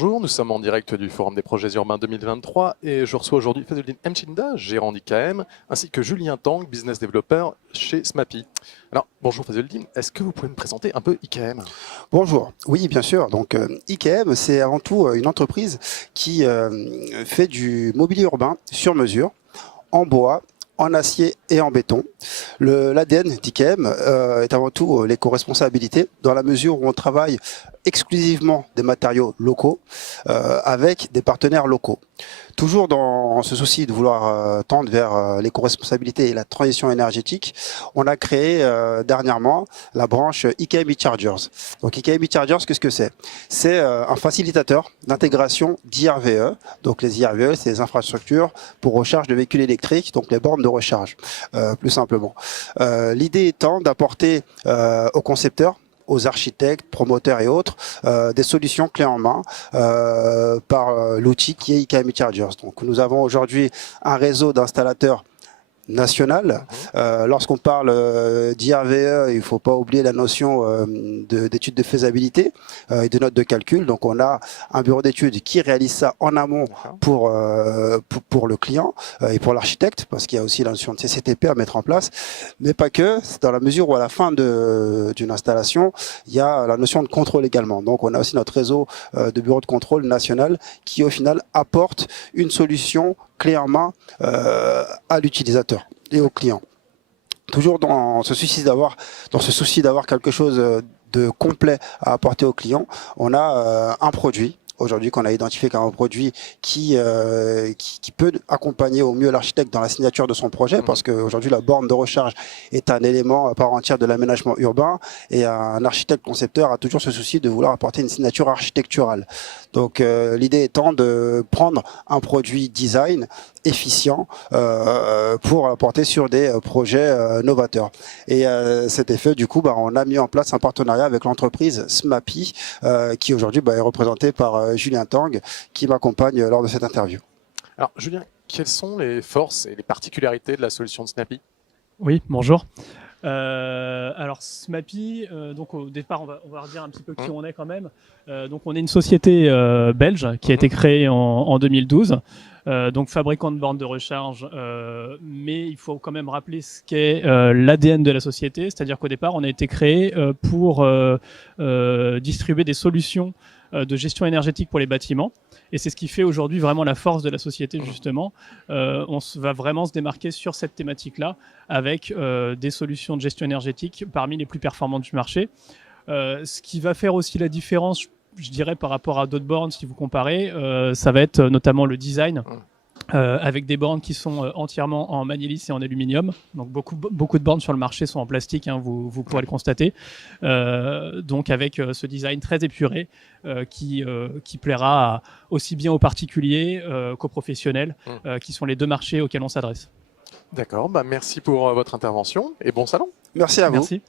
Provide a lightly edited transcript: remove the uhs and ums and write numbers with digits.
Bonjour, nous sommes en direct du Forum des projets urbains 2023 et je reçois aujourd'hui Fazleddine Mchinda, gérant d'IKM, ainsi que Julien Tang, business developer chez Smappy. Alors, bonjour Fazleddine, est-ce que vous pouvez me présenter un peu IKM? Bonjour, oui bien sûr. Donc IKM, c'est avant tout une entreprise qui fait du mobilier urbain sur mesure, en bois, en acier et en béton. L'ADN d'IKM est avant tout l'éco-responsabilité, dans la mesure où on travaille exclusivement des matériaux locaux avec des partenaires locaux. Toujours dans ce souci de vouloir tendre vers l'éco-responsabilité et la transition énergétique, on a créé dernièrement la branche IKM eChargers. Donc IKM eChargers, qu'est-ce que c'est? C'est un facilitateur d'intégration d'IRVE. Donc les IRVE, c'est les infrastructures pour recharge de véhicules électriques, donc les bornes de recharge, plus simplement. L'idée étant d'apporter aux concepteurs, aux architectes, promoteurs et autres, des solutions clés en main par l'outil qui est IKM eChargers. Donc nous avons aujourd'hui un réseau d'installateurs national. Lorsqu'on parle d'IRVE, il ne faut pas oublier la notion d'études de faisabilité et de notes de calcul. Donc on a un bureau d'études qui réalise ça en amont pour le client et pour l'architecte, parce qu'il y a aussi la notion de CCTP à mettre en place, mais pas que, c'est dans la mesure où à la fin d'une installation, il y a la notion de contrôle également. Donc on a aussi notre réseau de bureaux de contrôle national qui au final apporte une solution clé en main à l'utilisateur et au client. Toujours dans ce souci d'avoir quelque chose de complet à apporter au client, on a un produit aujourd'hui qu'on a identifié comme un produit qui peut accompagner au mieux l'architecte dans la signature de son projet, parce qu'aujourd'hui la borne de recharge est un élément à part entière de l'aménagement urbain, et un architecte concepteur a toujours ce souci de vouloir apporter une signature architecturale. Donc l'idée étant de prendre un produit design efficient pour apporter sur des projets novateurs. Et cet effet, du coup, on a mis en place un partenariat avec l'entreprise Smappy, qui aujourd'hui est représentée par Julien Tang, qui m'accompagne lors de cette interview. Alors Julien, quelles sont les forces et les particularités de la solution de Smappy? Oui, bonjour. Alors Smappy, donc au départ on va redire un petit peu qui on est quand même. Donc on est une société belge qui a été créée en 2012, donc fabricant de bornes de recharge, mais il faut quand même rappeler ce qu'est l'ADN de la société, c'est-à-dire qu'au départ on a été créé pour distribuer des solutions de gestion énergétique pour les bâtiments. Et c'est ce qui fait aujourd'hui vraiment la force de la société, justement. On va vraiment se démarquer sur cette thématique-là avec des solutions de gestion énergétique parmi les plus performantes du marché. Ce qui va faire aussi la différence, je dirais, par rapport à d'autres bornes, si vous comparez, ça va être notamment le design. Avec des bornes qui sont entièrement en magnélis et en aluminium. Donc beaucoup de bornes sur le marché sont en plastique, hein, vous pourrez le constater. Donc avec ce design très épuré qui plaira aussi bien aux particuliers qu'aux professionnels, qui sont les deux marchés auxquels on s'adresse. D'accord, merci pour votre intervention et bon salon. Merci à vous. Merci.